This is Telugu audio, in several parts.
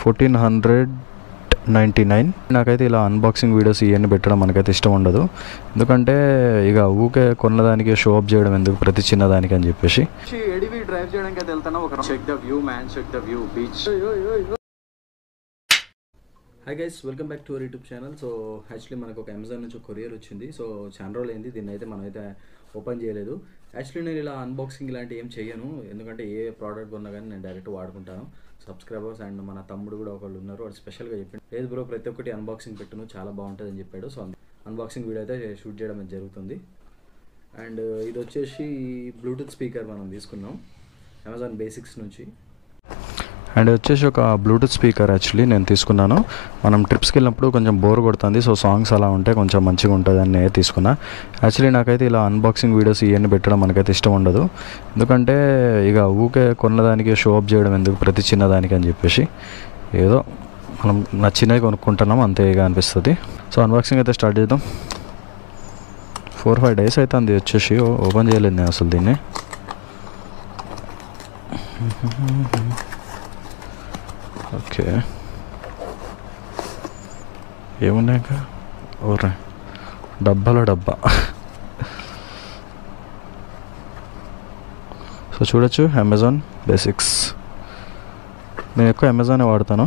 1499. నాకైతే ఇలా అన్బాక్సింగ్ వీడియోస్ ఇవన్నీ పెట్టడం మనకైతే ఇష్టం ఉండదు, ఎందుకంటే ఇక ఊకే కొన్నదానికి షో అప్ చేయడం ఎందుకు ప్రతి చిన్నదానికి అని చెప్పేసి. ఎడివి డ్రైవ్ చేయడానికి అయితే వెళ్తాను. ఒక check the view man, check the view beach. Hi guys, welcome back to our YouTube channel. So actually మనకు ఒక అమెజాన్ నుంచి ఒక కొరియర్ వచ్చింది. సో చాలా రోజులు అయింది, దీన్ని అయితే మనమైతే ఓపెన్ చేయలేదు. యాక్చువల్లీ నేను ఇలా అన్బాక్సింగ్ ఇలాంటివి ఏం చేయను, ఎందుకంటే ఏ ప్రోడక్ట్ కొన్నా కానీ నేను డైరెక్ట్ వాడుకుంటాను. సబ్స్క్రైబర్స్ అండ్ మన తమ్ముడు కూడా ఒకళ్ళు ఉన్నారు, వాడు స్పెషల్గా చెప్పిండు, లేదు బ్రో ప్రతి ఒక్కటి అన్బాక్సింగ్ పెట్టును చాలా బాగుంటుంది అని చెప్పాడు. సో అన్బాక్సింగ్ వీడియో అయితే షూట్ చేయడం జరుగుతుంది. అండ్ ఇది వచ్చేసి బ్లూటూత్ స్పీకర్ మనం తీసుకున్నాం అమెజాన్ బేసిక్స్ నుంచి. అండ్ వచ్చేసి ఒక బ్లూటూత్ స్పీకర్ యాక్చువల్లీ నేను తీసుకున్నాను. మనం ట్రిప్స్కి వెళ్ళినప్పుడు కొంచెం బోర్ కొడుతుంది, సో సాంగ్స్ అలా ఉంటే కొంచెం మంచిగా ఉంటుంది అని నేను తీసుకున్నా. యాక్చువల్లీ నాకైతే ఇలా అన్బాక్సింగ్ వీడియోస్ ఇవన్నీ పెట్టడం మనకైతే ఇష్టం ఉండదు, ఎందుకంటే ఇక ఊకే కొన్నదానికి షో అప్ చేయడం ఎందుకు ప్రతి చిన్నదానికి అని చెప్పేసి ఏదో మనం నచ్చినవి కొనుక్కుంటున్నాం అంతే ఇక అనిపిస్తుంది. సో అన్బాక్సింగ్ అయితే స్టార్ట్ చేద్దాం. 4-5 days అయితే అంది వచ్చేసి ఓపెన్ చేయలేదు నేను అసలు దీన్ని. ఓకే, ఏమున్నాయి ఇంకా ఓరే డబ్బాలో డబ్బా. సో చూడొచ్చు అమెజాన్ బేసిక్స్, నేను ఎక్కువ అమెజానే వాడతాను.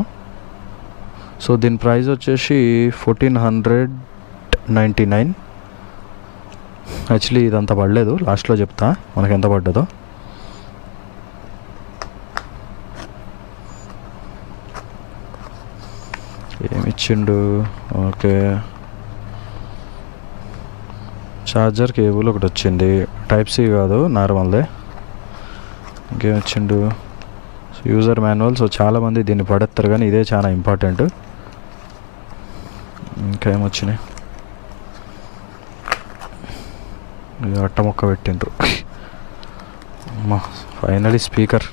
సో దీని ప్రైస్ వచ్చేసి 1499. యాక్చువల్లీ ఇదంతా పడలేదు, లాస్ట్లో చెప్తా మనకు ఎంత పడ్డదో. ఏమిచ్చిండు, ఓకే ఛార్జర్ కేబుల్ ఒకటి వచ్చింది, టైప్ సి కాదు నార్మల్దే. ఇంకేమిచ్చిండు, యూజర్ మాన్యువల్. సో చాలామంది దీన్ని పడేస్తారు కానీ ఇదే చాలా ఇంపార్టెంట్. ఇంకా ఏమొచ్చినాయి, అట్ట మొక్క పెట్టిండ్రు. అమ్మా ఫైనలీ స్పీకర్.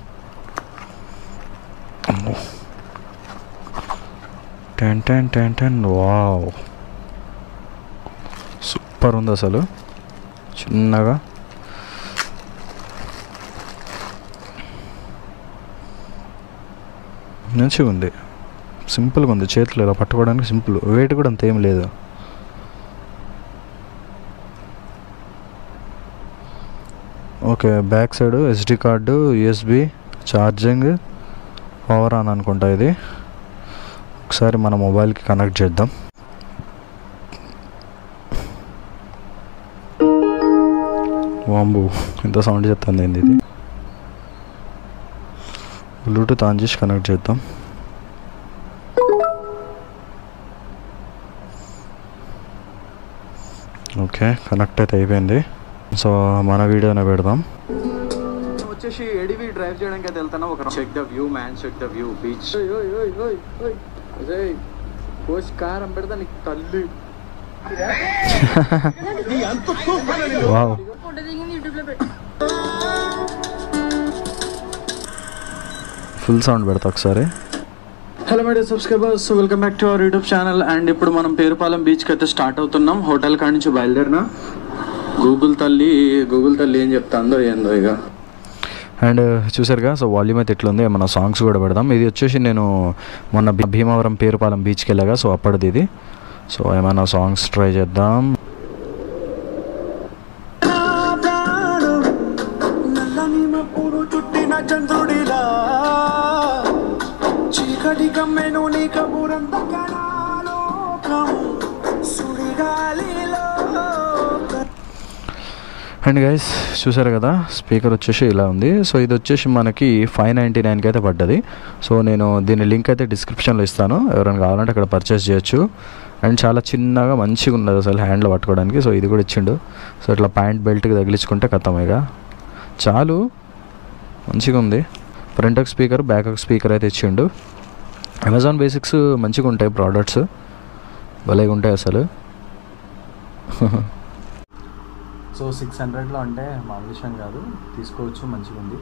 10 వావ్, సూపర్ ఉంది అసలు. చిన్నగా మంచిగా ఉంది, సింపుల్గా ఉంది, చేతులు ఇలా పట్టుకోవడానికి సింపుల్, వెయిట్ కూడా అంత ఏం లేదు. Okay, back side SD card, USB, charging, power on అనుకుంటా ఇది. ఒకసారి మన మొబైల్కి కనెక్ట్ చేద్దాం. వాంబు ఎంత సౌండ్ చేస్తుంది ఏంది ఇది. బ్లూటూత్ ఆన్ చేసి కనెక్ట్ చేద్దాం. ఓకే, కనెక్ట్ అయితే అయిపోయింది. సో మన వీడియోనే పెడదాం. వచ్చేసి ఎడివి డ్రైవ్ చేయడానికి అయితే వెళ్తాను. ఒక check the view man, check the view beach. కోసి కారం పెడతా నీకు తల్లి. వావ్, ఫుల్ సౌండ్ పెడతా ఒకసారి. Hello my dear subscribers, welcome back to our YouTube channel. And ఇప్పుడు మనం పేరుపాలెం బీచ్కి అయితే స్టార్ట్ అవుతున్నాం. హోటల్ కాడి నుంచి బయలుదేరిన గూగుల్ తల్లి ఏం చెప్తాందో ఏందో ఇక. అండ్ చూసారుగా, సో వాల్యూమ్ అయితే ఎట్లుంది, మన సాంగ్స్ కూడా పెడదాం. ఇది వచ్చేసి నేను మొన్న భీమవరం పేరుపాలెం బీచ్కి వెళ్ళాగా, సో అప్పటిది ఇది. సో ఏమైనా సాంగ్స్ ట్రై చేద్దాం. అండ్ గైస్ చూసారు కదా, స్పీకర్ వచ్చేసి ఇలా ఉంది. సో ఇది వచ్చేసి మనకి 599కి అయితే పడ్డది. సో నేను దీని లింక్ అయితే డిస్క్రిప్షన్లో ఇస్తాను, ఎవరైనా కావాలంటే అక్కడ పర్చేస్ చేయొచ్చు. అండ్ చాలా చిన్నగా మంచిగా ఉన్నది అసలు హ్యాండ్లో పట్టుకోవడానికి. సో ఇది కూడా ఇచ్చిండు. సో ఇట్లా ప్యాంట్ బెల్ట్కి తగిలించుకుంటే కథమేగా చాలు, మంచిగా ఉంది. ఫ్రంట్ ఒక స్పీకర్, బ్యాక్ ఒక స్పీకర్ అయితే ఇచ్చిండు. అమెజాన్ బేసిక్స్ మంచిగా ఉంటాయి ప్రోడక్ట్స్, భలేగా ఉంటాయి అసలు. సో 600లో అంటే మామూలు విషయం కాదు, తీసుకోవచ్చు, మంచిగా ఉంది.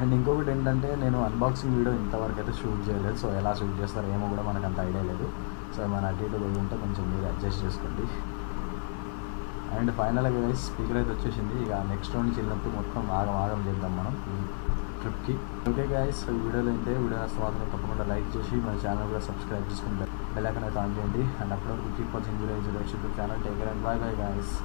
అండ్ ఇంకొకటి ఏంటంటే, నేను అన్బాక్సింగ్ వీడియో ఇంతవరకు అయితే షూట్ చేయలేదు. సో ఎలా షూట్ చేస్తారో ఏమో కూడా మనకు అంత ఐడియా లేదు. సో మన అటు ఇటు ఉంటే కొంచెం మీరు అడ్జస్ట్ చేసుకోండి. అండ్ ఫైనల్గా స్పీకర్ అయితే వచ్చేసింది. ఇక నెక్స్ట్ రౌండ్ వెళ్ళినప్పుడు మొత్తం ఆగం చేద్దాం మనం. ట్రిప్కి. ఓకే గాయస్, ఈ వీడియోలో అయితే వీడియో నచ్చితే మాత్రం తప్పకుండా లైక్ చేసి మన ఛానల్ కూడా సబ్స్క్రైబ్ చేసుకుని బెల్ ఐకాన్ అయితే ఆన్ చేయండి. అండ్ అప్పటివరకు keep watching YouTube channel. Take care and by by guys.